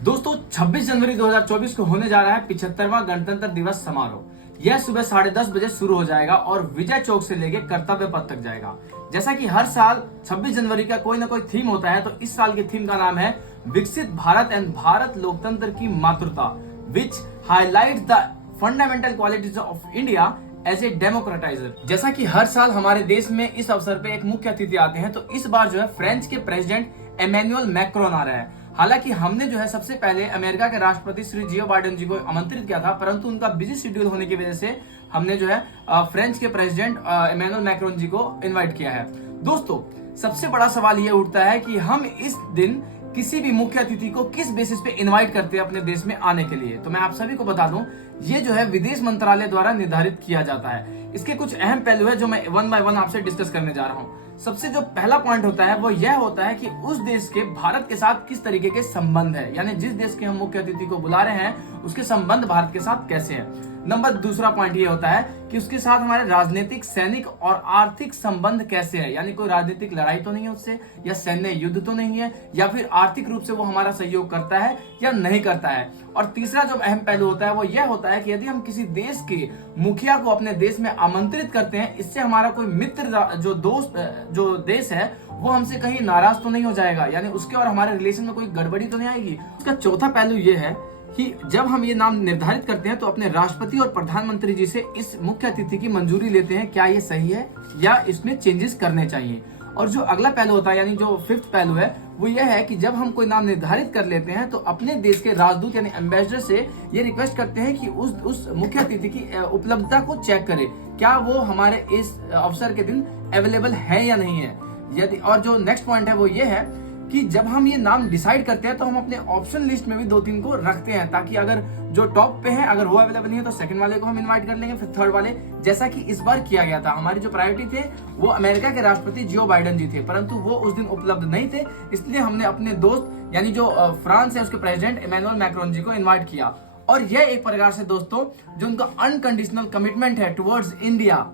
दोस्तों 26 जनवरी 2024 को होने जा रहा है 75वां गणतंत्र दिवस समारोह। यह सुबह 10:30 बजे शुरू हो जाएगा और विजय चौक से लेकर कर्तव्य पथ तक जाएगा। जैसा कि हर साल 26 जनवरी का कोई ना कोई थीम होता है, तो इस साल की थीम का नाम है विकसित भारत एंड भारत लोकतंत्र की मातृता, which highlights the fundamental qualities of India as a democratiser. जैसा कि हर साल हमारे देश में इस अवसर पे एक मुख्य अतिथि आते हैं, तो इस बार जो है फ्रांस के प्रेसिडेंट इमैनुअल मैक्रोन आ रहे हैं। हालांकि हमने जो है सबसे पहले अमेरिका के राष्ट्रपति श्री जियो बाइडेन जी को आमंत्रित किया था, परंतु उनका बिजी शेड्यूल होने की वजह से हमने जो है फ्रांस के प्रेसिडेंट इमैनुअल मैक्रोन जी को इनवाइट किया है। दोस्तों, सबसे बड़ा सवाल ये उठता है कि हम इस दिन किसी भी मुख्य अतिथि को किस बेसिस पे इनवाइट करते हैं अपने देश में आने के लिए। तो मैं आप सभी को बता दूं, ये जो है विदेश मंत्रालय द्वारा निर्धारित किया जाता है। इसके कुछ अहम पहलू है जो मैं वन बाय वन आपसे डिस्कस करने जा रहा हूं। सबसे जो पहला पॉइंट होता है वो यह होता है कि उस देश के भारत के साथ किस तरीके के संबंध है, यानी जिस देश के हम मुख्य अतिथि को बुला रहे हैं उसके संबंध भारत के साथ कैसे हैं। नंबर दूसरा पॉइंट ये होता है कि उसके साथ हमारे राजनीतिक, सैनिक और आर्थिक संबंध कैसे है, यानी कोई राजनीतिक लड़ाई तो नहीं है उससे, या सैन्य युद्ध तो नहीं है, या फिर आर्थिक रूप से वो हमारा सहयोग करता है या नहीं करता है। और तीसरा जो अहम पहलू होता है वो यह होता है कि यदि हम किसी देश के मुखिया को अपने देश में आमंत्रित करते हैं, इससे हमारा कोई मित्र जो दोस्त जो देश है वो हमसे कहीं नाराज तो नहीं हो जाएगा, यानी उसके और हमारे रिलेशन में कोई गड़बड़ी तो नहीं आएगी। उसका चौथा पहलू ये है कि जब हम ये नाम निर्धारित करते हैं तो अपने राष्ट्रपति और प्रधानमंत्री जी से इस मुख्य अतिथि की मंजूरी लेते हैं, क्या ये सही है या इसमें चेंजेस करने चाहिए। और जो अगला पहलू होता है, यानी जो फिफ्थ पहलू है, वो यह है कि जब हम कोई नाम निर्धारित कर लेते हैं तो अपने देश के राजदूत यानी एम्बेसडर से ये रिक्वेस्ट करते हैं कि उस मुख्य अतिथि की उपलब्धता को चेक करे, क्या वो हमारे इस अवसर के दिन अवेलेबल है या नहीं है। यदि और जो नेक्स्ट पॉइंट है वो ये है कि जब हम ये नाम डिसाइड करते हैं तो हम अपने ऑप्शन लिस्ट में भी 2-3 को रखते हैं, ताकि अगर जो टॉप पे है अगर वो अवेलेबल नहीं है तो सेकंड वाले को हम इनवाइट कर लेंगे, फिर थर्ड वाले। जैसा कि इस बार किया गया था, हमारी जो प्रायोरिटी थे वो अमेरिका के राष्ट्रपति जियो बाइडेन जी थे, परंतु वो उस दिन उपलब्ध नहीं थे, इसलिए हमने अपने दोस्त यानी जो फ्रांस है उसके प्रेसिडेंट इमैनुअल मैक्रोन जी को इन्वाइट किया। और यह एक प्रकार से दोस्तों जो उनका अनकंडीशनल कमिटमेंट है टुवर्ड्स इंडिया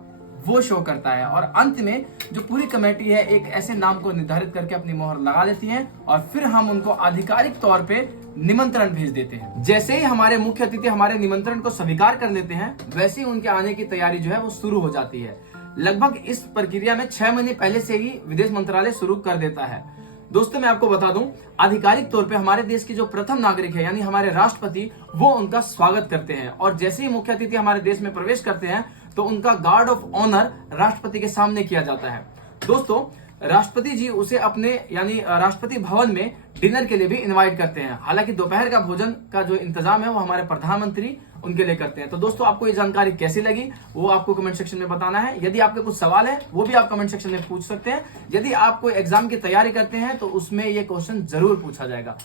वो शो करता है। और अंत में जो पूरी कमेटी है एक ऐसे नाम को निर्धारित करके अपनी मोहर लगा लेती है और फिर हम उनको आधिकारिक तौर पे निमंत्रण भेज देते हैं। जैसे ही हमारे मुख्य अतिथि हमारे निमंत्रण को स्वीकार कर लेते हैं, वैसे ही उनके आने की तैयारी जो है वो शुरू हो जाती है। लगभग इस प्रक्रिया में 6 महीने पहले से ही विदेश मंत्रालय शुरू कर देता है। दोस्तों, मैं आपको बता दूं, आधिकारिक तौर पे हमारे देश के जो प्रथम नागरिक है यानी हमारे राष्ट्रपति, वो उनका स्वागत करते हैं। और जैसे ही मुख्य अतिथि हमारे देश में प्रवेश करते हैं तो उनका गार्ड ऑफ ऑनर राष्ट्रपति के सामने किया जाता है। दोस्तों, राष्ट्रपति जी उसे अपने यानी राष्ट्रपति भवन में डिनर के लिए भी इनवाइट करते हैं। हालांकि दोपहर का भोजन का जो इंतजाम है वो हमारे प्रधानमंत्री उनके लिए करते हैं। तो दोस्तों, आपको ये जानकारी कैसी लगी वो आपको कमेंट सेक्शन में बताना है। यदि आपके कुछ सवाल है वो भी आप कमेंट सेक्शन में पूछ सकते हैं। यदि आप कोई एग्जाम की तैयारी करते हैं तो उसमें ये क्वेश्चन जरूर पूछा जाएगा।